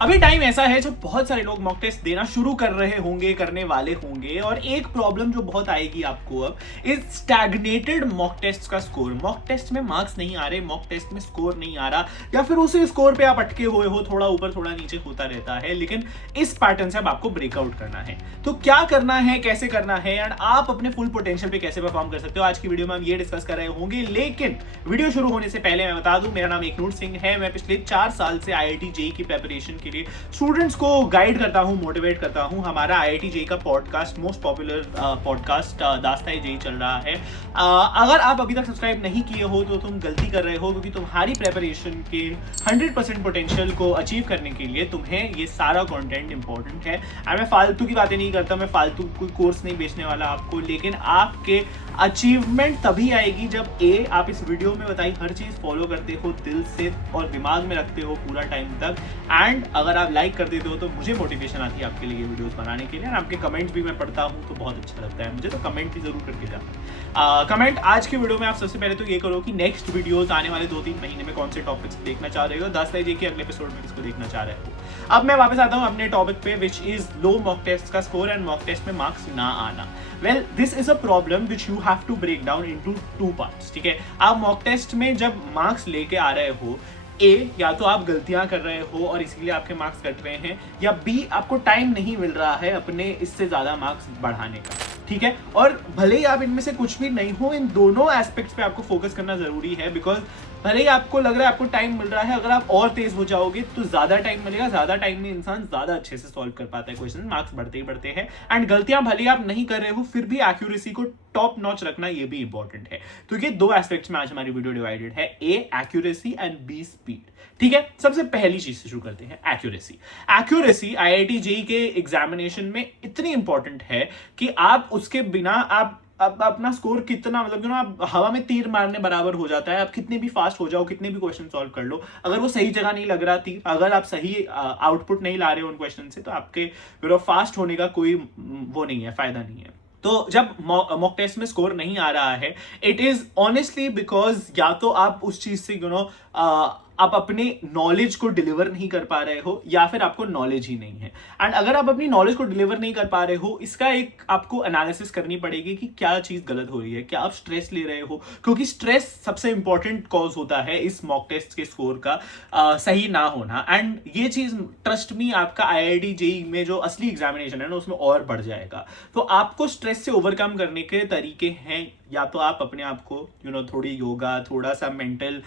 अभी टाइम ऐसा है जब बहुत सारे लोग मॉक टेस्ट देना शुरू कर रहे होंगे, करने वाले होंगे, और एक प्रॉब्लम जो बहुत आएगी आपको अब इज स्टैग्नेटेड मॉक टेस्ट का स्कोर। मॉक टेस्ट में मार्क्स नहीं आ रहे, मॉक टेस्ट में स्कोर नहीं आ रहा, या फिर उसी स्कोर पे आप अटके हुए हो, थोड़ा ऊपर थोड़ा नीचे होता रहता है। लेकिन इस पैटर्न से अब आपको ब्रेकआउट करना है। तो क्या करना है, कैसे करना है, एंड आप अपने फुल पोटेंशियल पे कैसे परफॉर्म कर सकते हो, आज की वीडियो में हम ये डिस्कस कर रहे होंगे। लेकिन वीडियो शुरू होने से पहले मैं बता दूं, मेरा नाम एकनूर सिंह है। मैं पिछले 4 साल से IIT जेईई की प्रिपरेशन के लिए स्टूडेंट्स को गाइड करता हूं, मोटिवेट करता हूं। हमारा IIT जेईई का पॉडकास्ट, मोस्ट पॉपुलर पॉडकास्ट दास्तान जेईई चल रहा है। अगर आप अभी तक सब्सक्राइब नहीं किए हो तो तुम गलती कर रहे हो, क्योंकि तुम्हारी प्रिपरेशन के 100% पोटेंशियल को अचीव करने के लिए तुम्हें ये सारा कंटेंट इंपॉर्टेंट है। मैं फालतू की बातें नहीं करता, मैं फालतू कोई कोर्स नहीं बेचने वाला आपको, लेकिन आपके अचीवमेंट तभी आएगी जब आप इस वीडियो में बताई हर चीज फॉलो करते हो दिल से और दिमाग में रखते हो पूरा टाइम तक। एंड अगर आप लाइक कर देते हो तो मुझे मोटिवेशन आती है आपके लिए वीडियोस बनाने के लिए। और आपके कमेंट्स भी मैं पढ़ता हूँ तो बहुत अच्छा लगता है मुझे, तो कमेंट भी जरूर करके जाना। कमेंट आज की वीडियो में आप सबसे पहले तो ये करो कि नेक्स्ट वीडियोस आने वाले 2-3 महीने में कौन से टॉपिक्स देखना चाह रहे हो, दास्तान जेईई के अगले एपिसोड में किसको देखना चाह रहे हो। अब मैं वापस आता हूं अपने टॉपिक पे, which is low mock test का स्कोर एंड मॉक टेस्ट में मार्क्स ना आना। Well, this is a problem which you have to break down into 2 parts. ठीक है, आप मॉक टेस्ट में जब मार्क्स लेके आ रहे हो, या तो आप गलतियां कर रहे हो और इसीलिए आपके मार्क्स कट रहे हैं, या बी आपको टाइम नहीं मिल रहा है अपने इससे ज्यादा मार्क्स बढ़ाने का। ठीक है, और भले ही आप इनमें से कुछ भी नहीं हो, इन दोनों एस्पेक्ट्स पे आपको फोकस करना जरूरी है। बिकॉज भले ही आपको लग रहा है आपको टाइम मिल रहा है, अगर आप और तेज हो जाओगे तो ज्यादा टाइम मिलेगा, ज्यादा टाइम में इंसान ज्यादा अच्छे से सॉल्व कर पाता है क्वेश्चन, मार्क्स बढ़ते ही बढ़ते हैं। एंड गलतियां भले ही आप नहीं कर रहे हो, फिर भी एक्यूरेसी को टॉप नॉच रखना ये भी इंपॉर्टेंट है। तो ये 2 एस्पेक्ट्स में आज हमारी वीडियो डिवाइडेड है, ए एक्यूरेसी एंड बी स्पीड। ठीक है, सबसे पहली चीज से शुरू करते हैं, एक्यूरेसी। एक्यूरेसी IIT जेईई के एग्जामिनेशन में इतनी इंपॉर्टेंट है कि आप उसके बिना आप अपना स्कोर कितना, मतलब आप हवा में तीर मारने बराबर हो जाता है। आप कितने भी फास्ट हो जाओ, कितने भी क्वेश्चन सॉल्व कर लो, अगर वो सही जगह नहीं लग रहा थी, अगर आप सही आउटपुट नहीं ला रहे हो उन क्वेश्चन से, तो आपके फास्ट होने का कोई वो नहीं है, फायदा नहीं है। तो जब मॉक टेस्ट में स्कोर नहीं आ रहा है, इट इज ऑनेस्टली बिकॉज या तो आप उस चीज से आप अपने नॉलेज को डिलीवर नहीं कर पा रहे हो, या फिर आपको नॉलेज ही नहीं है। एंड अगर आप अपनी नॉलेज को डिलीवर नहीं कर पा रहे हो, इसका एक आपको एनालिसिस करनी पड़ेगी कि क्या चीज गलत हो रही है, क्या आप स्ट्रेस ले रहे हो, क्योंकि स्ट्रेस सबसे इंपॉर्टेंट कॉज होता है इस मॉक टेस्ट के स्कोर का सही ना होना। एंड ये चीज ट्रस्ट मी, आपका IIT जेईई में जो असली एग्जामिनेशन है ना, उसमें और बढ़ जाएगा। तो आपको स्ट्रेस से ओवरकम करने के तरीके हैं, या तो आप अपने आप को थोड़ी योगा, थोड़ा सा मेंटल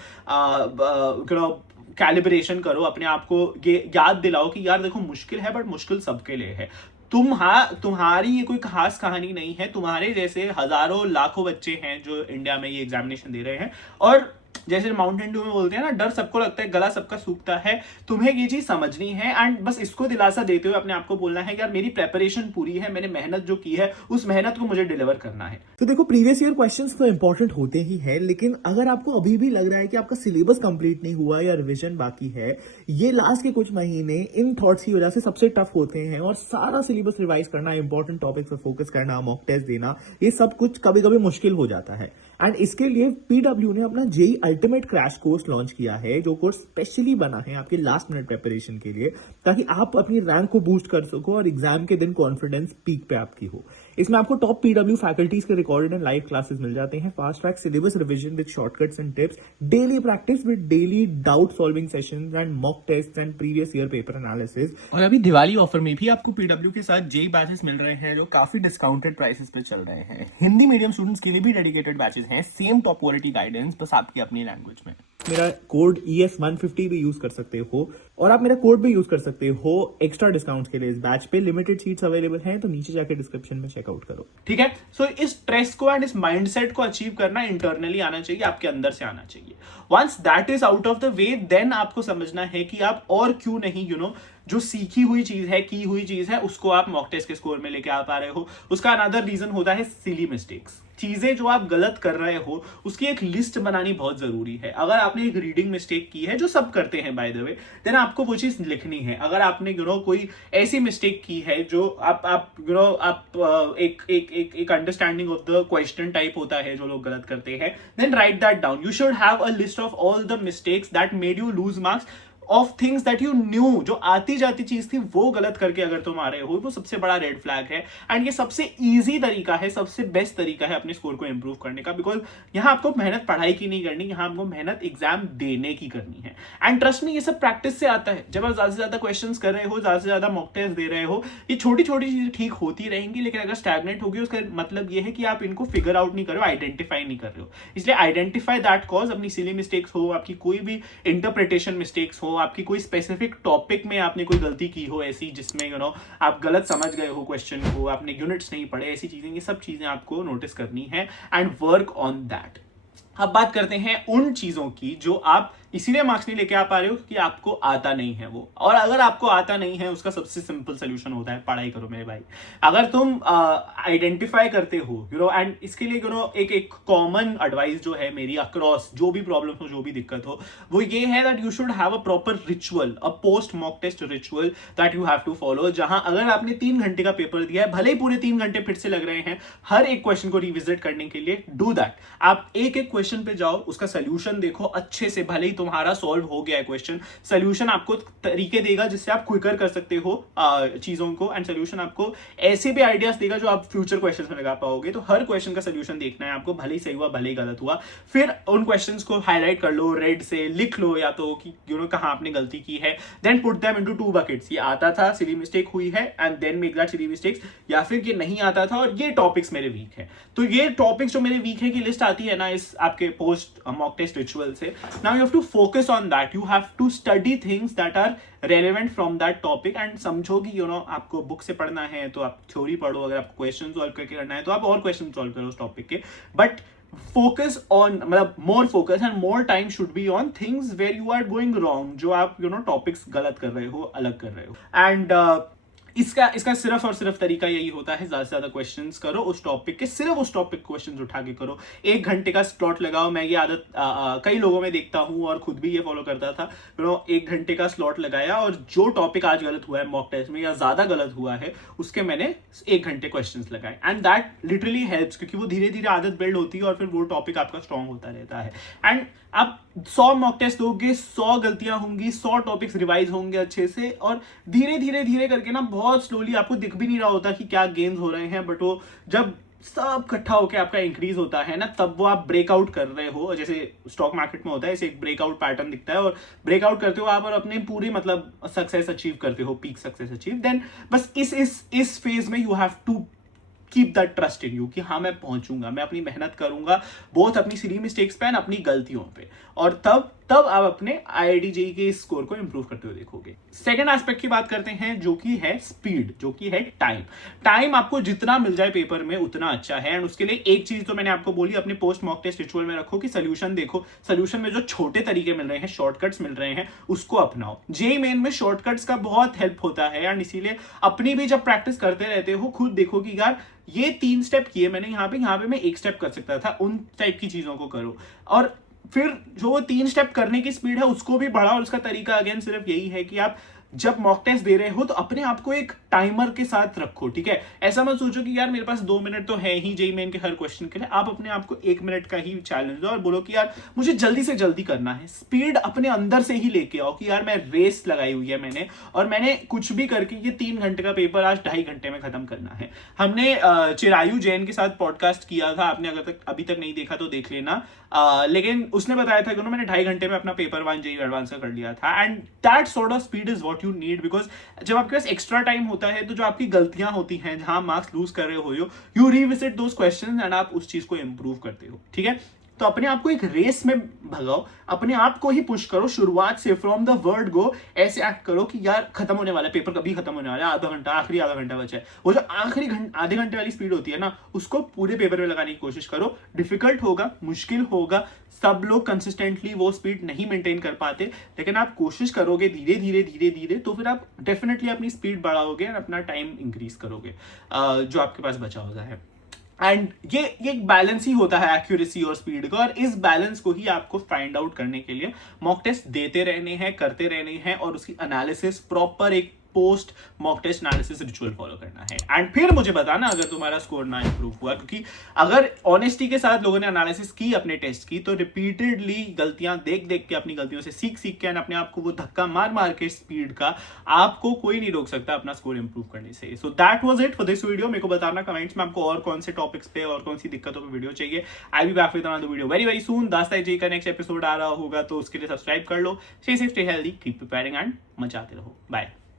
कैलिब्रेशन करो, अपने आप को ये याद दिलाओ कि यार देखो मुश्किल है, बट मुश्किल सबके लिए है। तुम्हारी ये कोई खास कहानी नहीं है, तुम्हारे जैसे हजारों लाखों बच्चे हैं जो इंडिया में ये एग्जामिनेशन दे रहे हैं। और जैसे माउंटेन ड्यू में बोलते हैं ना, डर सबको लगता है, गला सबका सूखता है। तुम्हें ये चीज समझनी है एंड बस इसको दिलासा देते हुए अपने आप को बोलना है यार मेरी प्रेपरेशन पूरी है, मैंने मेहनत जो की है उस मेहनत को मुझे डिलीवर करना है। तो देखो, प्रीवियस ईयर क्वेश्चंस तो इंपॉर्टेंट होते ही है, लेकिन अगर आपको अभी भी लग रहा है कि आपका सिलेबस कंप्लीट नहीं हुआ या रिवीजन बाकी है, ये लास्ट के कुछ महीने इन थॉट्स की वजह से सबसे टफ होते हैं। और सारा सिलेबस रिवाइज करना, इंपॉर्टेंट टॉपिक्स पर फोकस करना, मॉक टेस्ट देना, ये सब कुछ कभी कभी मुश्किल हो जाता है। एंड इसके लिए PW ने अपना JEE ultimate crash course launch किया है, जो कोर्स स्पेशली बना है आपके लास्ट मिनट प्रिपरेशन के लिए, ताकि आप अपनी रैंक को बूस्ट कर सको और एग्जाम के दिन कॉन्फिडेंस पीक पे आपकी हो। इसमें आपको टॉप PW फैकल्टीज के रिकॉर्डेड एंड लाइव क्लासेस मिल जाते हैं, fast track syllabus revision with shortcuts and tips, daily practice with daily doubt solving sessions and mock test and previous year paper analysis. और अभी दिवाली ऑफर में भी आपको PW के साथ जेईई बैचेस मिल रहे हैं जो काफी डिस्काउंटेड प्राइसेस पे चल रहे हैं। हिंदी मीडियम स्टूडेंट्स के लिए भी डेडिकेटेड बैचेस हैं, सेम टॉप क्वालिटी गाइडेंस, बस आपकी अपनी लैंग्वेज में। मेरा कोड ES150 भी यूज कर सकते हो, और आप मेरा कोड भी यूज कर सकते हो एक्स्ट्रा डिस्काउंट के लिए। इस बैच पे लिमिटेड सीट्स अवेलेबल हैं, तो नीचे जाके डिस्क्रिप्शन में चेकआउट करो। ठीक है, सो इस स्ट्रेस को एंड इस माइंडसेट को अचीव करना इंटरनली आना चाहिए, आपके अंदर से आना चाहिए। Once that is out of the way, then आपको समझना है कि आप और क्यों नहीं जो सीखी हुई चीज है, की हुई चीज है, उसको आप मॉक टेस्ट के स्कोर में लेके आ पा रहे हो। उसका अनदर रीजन होता है सिली मिस्टेक्स। चीजें जो आप गलत कर रहे हो उसकी एक लिस्ट बनानी बहुत जरूरी है। अगर आपने एक रीडिंग मिस्टेक की है, जो सब करते हैं बाय द वे, देन आपको वो चीज लिखनी है। अगर आपने कोई ऐसी मिस्टेक की है जो आप एक understanding of the question type होता है जो लोग गलत करते हैं, then write that down. You should have a list of all the mistakes that made you lose marks of things that you knew, जो आती जाती चीज थी वो गलत करके अगर तुम आ रहे हो, वो सबसे बड़ा रेड फ्लैग है। एंड ये सबसे ईजी तरीका है, सबसे बेस्ट तरीका है अपने स्कोर को इंप्रूव करने का, बिकॉज यहाँ आपको मेहनत पढ़ाई की नहीं करनी, यहाँ आपको मेहनत एग्जाम देने की करनी है। एंड ट्रस्ट में ये सब प्रैक्टिस से आता है। जब आप ज्यादा से ज्यादा क्वेश्चंस कर रहे हो, ज्यादा से ज्यादा मॉक टेस्ट दे रहे हो, ये छोटी छोटी चीजें ठीक होती रहेंगी, लेकिन अगर स्टैग्नेट होगी उसका मतलब ये है कि आप इनको फिगर आउट नहीं कर रहे हो, आइडेंटिफाई नहीं कर रहे हो। इसलिए आइडेंटिफाई दैट कॉज, अपनी सिली मिस्टेक्स हो, आपकी कोई भी इंटरप्रिटेशन मिस्टेक्स हो, आपकी कोई स्पेसिफिक टॉपिक में आपने कोई गलती की हो ऐसी जिसमें आप गलत समझ गए हो क्वेश्चन को, आपने यूनिट्स नहीं पढ़े, ऐसी चीजें, ये सब चीजें आपको नोटिस करनी है एंड वर्क ऑन दैट। अब बात करते हैं उन चीजों की जो आप इसीलिए मार्क्स नहीं लेके आ पा रहे हो क्योंकि आपको आता नहीं है वो। और अगर आपको आता नहीं है, उसका सबसे सिंपल सोल्यूशन होता है पढ़ाई करो मेरे भाई। अगर तुम आइडेंटिफाई करते हो एंड इसके लिए एक कॉमन एडवाइस जो है मेरी अक्रॉस जो भी प्रॉब्लम हो, जो भी दिक्कत हो, वो ये है that you should have a proper ritual, a post mock test ritual that you have to follow. जहां अगर आपने 3 घंटे का पेपर दिया है, भले ही पूरे 3 घंटे फिर से लग रहे हैं हर एक क्वेश्चन को रिविजिट करने के लिए, डू दैट। आप एक एक क्वेश्चन पे जाओ, उसका सोल्यूशन देखो अच्छे से, भले ही तुम्हारा सॉल्व हो गया है क्वेश्चन, सोल्यूशन आपको तरीके देगा जिससे आप क्विकर कर सकते हो चीजों को, एंड सोल्यूशन आपको ऐसे भी आइडियाज देगा जो आप फ्यूचर क्वेश्चंस में लगा पाओगे। तो हर क्वेश्चन का सोल्यूशन देखना है आपको, भले ही सही हुआ भले ही गलत हुआ। फिर उन क्वेश्चंस को हाईलाइट कर लो, रेड से लिख लो, या तो कि कहां आपने गलती की है, then put them into 2 buckets. ये आता था, सिली मिस्टेक हुई है, and then make that silly mistakes, या फिर ये नहीं आता था और ये टॉपिक्स मेरे वीक है। तो ये टॉपिक्स जो मेरे वीक है की लिस्ट आती है ना इस आपके पोस्ट मॉक टेस्ट रिचुअल से। Now you have to focus on that, you have to study things that are relevant from that topic and समझो कि आपको बुक से पढ़ना है तो आप थ्योरी पढ़ो, अगर आपको क्वेश्चन सॉल्व करके करना है तो आप और क्वेश्चन सॉल्व करो उस टॉपिक के, बट फोकस ऑन, मतलब more focus and more time should be on things where you are going wrong, जो आप टॉपिक्स गलत कर रहे हो, अलग कर रहे हो। एंड इसका सिर्फ और सिर्फ तरीका यही होता है, ज्यादा से ज्यादा क्वेश्चंस करो उस टॉपिक के, सिर्फ उस टॉपिक क्वेश्चंस उठा के करो। 1 घंटे का स्लॉट लगाओ। मैं ये आदत कई लोगों में देखता हूं और खुद भी ये फॉलो करता था। 1 घंटे का स्लॉट लगाया और जो टॉपिक आज गलत हुआ है मॉक टेस्ट में या ज्यादा गलत हुआ है उसके मैंने 1 घंटे क्वेश्चंस लगाए, एंड दैट लिटरली हेल्प्स, क्योंकि वो धीरे धीरे आदत बिल्ड होती है और फिर वो टॉपिक आपका स्ट्रॉन्ग होता रहता है। एंड आप 100 मॉक टेस्ट दोगे, 100 गलतियां होंगी, 100 टॉपिक्स रिवाइज होंगे अच्छे से, और धीरे धीरे धीरे करके ना बहुत स्लोली, आपको दिख भी नहीं रहा होता कि क्या गेन्स हो रहे हैं, बट वो जब सब इकट्ठा होकर आपका इंक्रीज होता है ना, तब वो आप ब्रेकआउट कर रहे हो, जैसे स्टॉक मार्केट में होता है, ऐसे एक ब्रेकआउट पैटर्न दिखता है, और ब्रेकआउट करते हो आप और अपने पूरी मतलब सक्सेस अचीव करते हो, पीक सक्सेस अचीव। देन बस इस फेज में you have to keep that trust in you कि हाँ मैं पहुंचूंगा, मैं अपनी मेहनत करूंगा, बोथ अपनी सिली मिस्टेक्स पे एंड अपनी गलतियों पे, और तब आप अपने IIT JEE के स्कोर को इंप्रूव करते हुए देखोगे। सेकंड एस्पेक्ट की बात करते हैं जो कि है स्पीड, जो कि है टाइम आपको जितना मिल जाए पेपर में उतना अच्छा है। एंड उसके लिए एक चीज तो मैंने आपको बोली, अपने पोस्ट मॉक टेस्ट रिचुअल में रखो कि सोल्यूशन देखो, सोल्यूशन में जो छोटे तरीके मिल रहे हैं, शॉर्टकट्स मिल रहे हैं, उसको अपनाओ। JEE मेन में शॉर्टकट्स का बहुत हेल्प होता है, एंड इसीलिए अपनी भी जब प्रैक्टिस करते रहते हो खुद देखो कि यार ये 3 स्टेप किए मैंने, यहाँ पे मैं 1 स्टेप कर सकता था, उन टाइप की चीजों को करो। और फिर जो 3 स्टेप करने की स्पीड है उसको भी बढ़ाओ। उसका तरीका अगेन सिर्फ यही है कि आप जब मॉक टेस्ट दे रहे हो तो अपने आप को एक टाइमर के साथ रखो, ठीक है। ऐसा मत सोचो कि यार मेरे पास 2 मिनट तो है ही JEE मेन के हर क्वेश्चन के लिए। आप अपने आप को 1 मिनट का ही चैलेंज दो और बोलो कि यार मुझे जल्दी से जल्दी करना है। स्पीड अपने अंदर से ही लेके आओ कि यार मैं रेस लगाई हुई है मैंने, और मैंने कुछ भी करके ये 3 घंटे का पेपर आज 2.5 घंटे में खत्म करना है। हमने चिरायु जैन के साथ पॉडकास्ट किया था, आपने अगर अभी तक नहीं देखा तो देख लेना। लेकिन उसने बताया था कि मैंने 2.5 घंटे में अपना पेपर 1 JEE एडवांस का कर लिया था, and that sort of speed is what you need, because जब आपके पास एक्स्ट्रा टाइम होता है तो जो आपकी गलतियां होती हैं, जहां मार्क्स लूज कर रहे हो, you revisit those questions and आप उस चीज को इंप्रूव करते हो, ठीक है। तो अपने आप को एक रेस में भगाओ, अपने आप को ही पुश करो शुरुआत से, फ्रॉम द वर्ड गो ऐसे एक्ट करो कि यार खत्म होने वाला है पेपर, कभी खत्म होने वाला है, आधा घंटा, आखिरी आधा घंटा बचा है। वो जो आखिरी आधे घंटे वाली स्पीड होती है ना, उसको पूरे पेपर में लगाने की कोशिश करो। डिफिकल्ट होगा, मुश्किल होगा, सब लोग कंसिस्टेंटली वो स्पीड नहीं मेंटेन कर पाते, लेकिन आप कोशिश करोगे धीरे धीरे तो फिर आप डेफिनेटली अपनी स्पीड बढ़ाओगे और अपना टाइम इंक्रीज करोगे जो आपके पास बचा होता है। एंड ये एक बैलेंस ही होता है एक्यूरेसी और स्पीड का, और इस बैलेंस को ही आपको फाइंड आउट करने के लिए मॉक टेस्ट देते रहने हैं, करते रहने हैं, और उसकी एनालिसिस प्रॉपर एक post mock test analysis ritual follow करना है। एंड फिर मुझे बताना अगर तुम्हारा स्कोर ना इंप्रूव हुआ, क्योंकि अगर ऑनेस्टी के साथ लोगों ने एनालिसिस की अपने टेस्ट की, तो रिपीटेडली गलतियां देख देख के, अपनी गलतियों से सीख सीख के, अपने आप को वो धक्का मार मार के स्पीड का, आपको कोई नहीं रोक सकता अपना स्कोर इंप्रूव करने से। So that was it for this video. मेरे को बताना कमेंट्स में आपको और कौन से टॉपिक्स पे और कौन सी दिक्कतों पे वीडियो चाहिए। I be back with another video very very soon. Dastaan ji का नेक्स्ट एपिसोड आ रहा होगा, तो उसके लिए सब्सक्राइब कर लो। Stay safe, stay healthy, keep preparing and मचाते रहो। बाय।